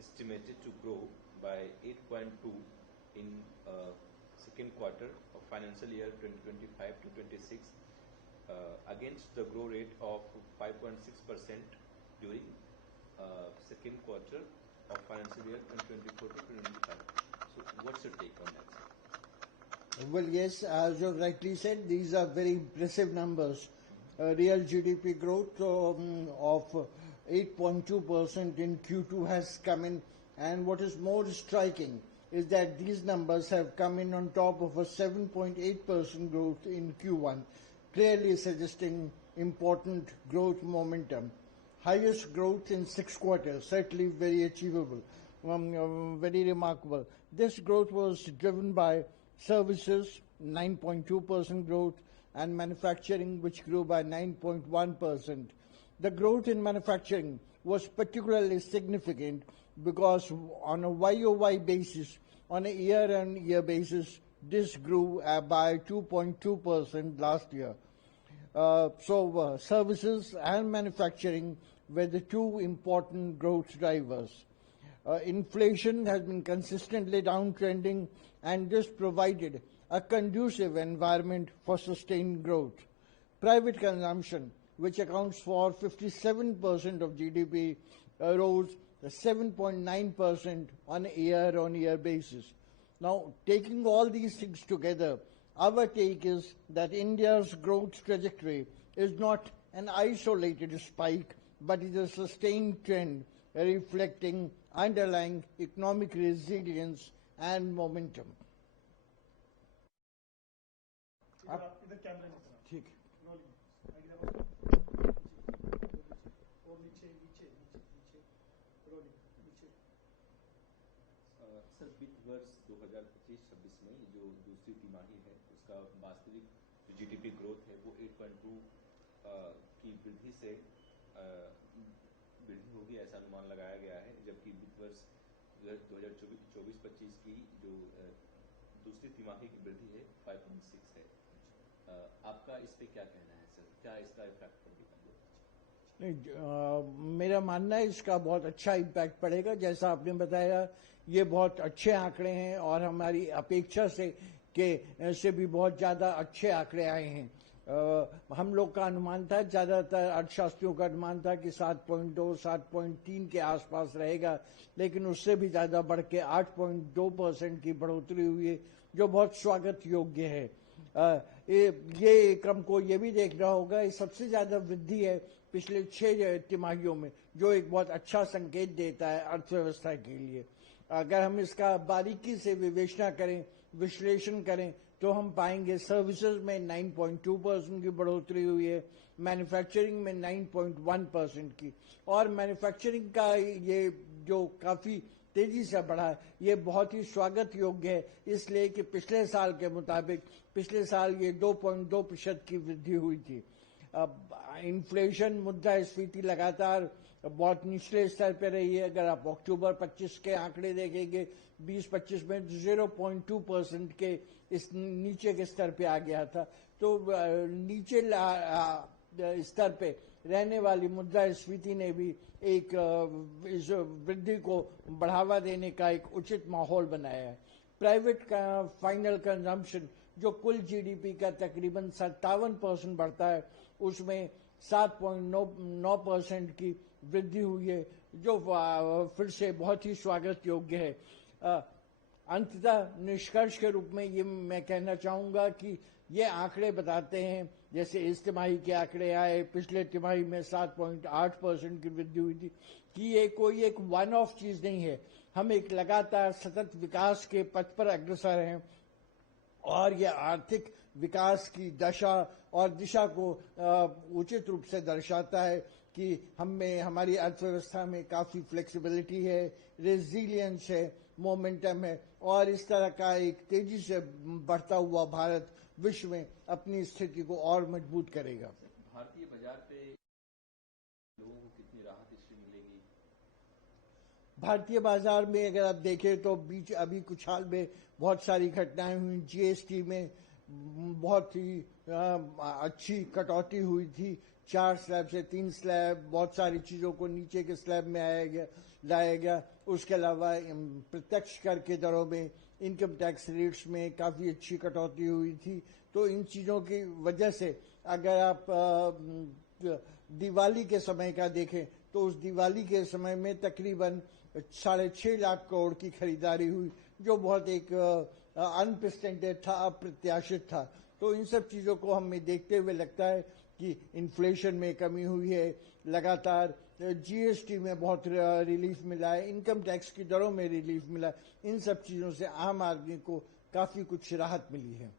estimated to grow by 8.2 in second quarter of financial year 2025 to 26 against the growth rate of 5.6% during second quarter of financial year 2024 to 2025. So what's your take on that, sir? Well, yes, as you rightly said, these are very impressive numbers. Real GDP growth of 8.2% in Q2 has come in, and what is more striking is that these numbers have come in on top of a 7.8% growth in Q1, clearly suggesting important growth momentum. Highest growth in 6 quarters, certainly very achievable, very remarkable. This growth was driven by services, 9.2% growth, and manufacturing, which grew by 9.1%. The growth in manufacturing was particularly significant because on a YOY basis, on a year-on-year basis, this grew by 2.2% last year. So services and manufacturing were the two important growth drivers. Inflation has been consistently downtrending, and this provided a conducive environment for sustained growth. Private consumption, which accounts for 57% of GDP, rose 7.9% on a year-on-year basis. Now, taking all these things together, our take is that India's growth trajectory is not an isolated spike, but is a sustained trend reflecting underlying economic resilience and momentum. ठीक sir, वित्त वर्ष 2025-26 में जो दूसरी तिमाही है उसका वास्तविक जीडीपी ग्रोथ है वो 8.2 की वृद्धि से वृद्धि होगी ऐसा अनुमान लगाया गया है, जबकि वित्त वर्ष 2024-25 की जो दूसरी तिमाही की वृद्धि है 5.6 है। आपका इस पे क्या कहना है सर, क्या इसका इफेक्ट पड़ेगा? नहीं, मेरा मानना है इसका बहुत अच्छा इम्पैक्ट पड़ेगा। जैसा आपने बताया, ये बहुत अच्छे आंकड़े हैं और हमारी अपेक्षा से भी बहुत ज़्यादा अच्छे आंकड़े आए हैं। हम लोग का अनुमान था, ज़्यादातर अर्थशास्त्रियों का अनुमान था कि 7.2, 7.3 के आसपास रहेगा, लेकिन उससे भी ज़्यादा बढ़ के 8.2% की बढ़ोतरी हुई है, जो बहुत स्वागत योग्य है। ये क्रम को ये भी देखना होगा, ये सबसे ज़्यादा वृद्धि है पिछले 6 तिमाहियों में, जो एक बहुत अच्छा संकेत देता है अर्थव्यवस्था के लिए। अगर हम इसका बारीकी से विवेचना करें, विश्लेषण करें, तो हम पाएंगे सर्विसेज में 9.2% की बढ़ोतरी हुई है, मैन्युफैक्चरिंग में 9.1% की, और मैन्युफैक्चरिंग का ये जो काफ़ी तेजी से बढ़ा है, ये बहुत ही स्वागत योग्य है, इसलिए कि पिछले साल के मुताबिक पिछले साल ये 2.2% की वृद्धि हुई थी। अब इन्फ्लेशन, मुद्रास्फीति लगातार बहुत निचले स्तर पर रही है। अगर आप अक्टूबर 25 के आंकड़े देखेंगे, 20-25 में 0.2% के इस नीचे के स्तर पे आ गया था। तो नीचे स्तर पे रहने वाली मुद्रास्फीति ने भी एक इस वृद्धि को बढ़ावा देने का एक उचित माहौल बनाया है। प्राइवेट का फाइनल कंजम्पशन, जो कुल जीडीपी का तकरीबन 57% बढ़ता है, उसमें 7.9% की वृद्धि हुई है, जो फिर से बहुत ही स्वागत योग्य है। अंततः निष्कर्ष के रूप में ये मैं कहना चाहूँगा कि ये आंकड़े बताते हैं, जैसे इस तिमाही के आंकड़े आए, पिछले तिमाही में 7.8% की वृद्धि हुई थी, कि ये कोई एक वन ऑफ चीज़ नहीं है। हम एक लगातार सतत विकास के पथ पर अग्रसर हैं, और ये आर्थिक विकास की दशा और दिशा को उचित रूप से दर्शाता है कि हमें, हमारी अर्थव्यवस्था में काफ़ी फ्लेक्सिबिलिटी है, रेजिलियंस है, मोमेंटम है, और इस तरह का एक तेजी से बढ़ता हुआ भारत विश्व में अपनी स्थिति को और मजबूत करेगा। भारतीय बाजार पे लोगों को कितनी राहत इससे मिलेगी? भारतीय बाजार में अगर आप देखें तो अभी कुछ हाल में बहुत सारी घटनाएं हुई। जीएसटी में बहुत ही अच्छी कटौती हुई थी, 4 स्लैब से 3 स्लैब, बहुत सारी चीजों को नीचे के स्लैब में लाया गया। उसके अलावा प्रत्यक्ष कर के दरों में, इनकम टैक्स रेट्स में काफी अच्छी कटौती हुई थी। तो इन चीजों की वजह से अगर आप दिवाली के समय का देखें तो उस दिवाली के समय में तकरीबन 6.5 लाख करोड़ की खरीदारी हुई, जो बहुत एक अनप्रेसिडेंटेड था, अप्रत्याशित था। तो इन सब चीजों को हमें देखते हुए लगता है कि इन्फ्लेशन में कमी हुई है, लगातार जीएसटी में बहुत रिलीफ मिला है, इनकम टैक्स की दरों में रिलीफ मिला है। इन सब चीजों से आम आदमी को काफी कुछ राहत मिली है।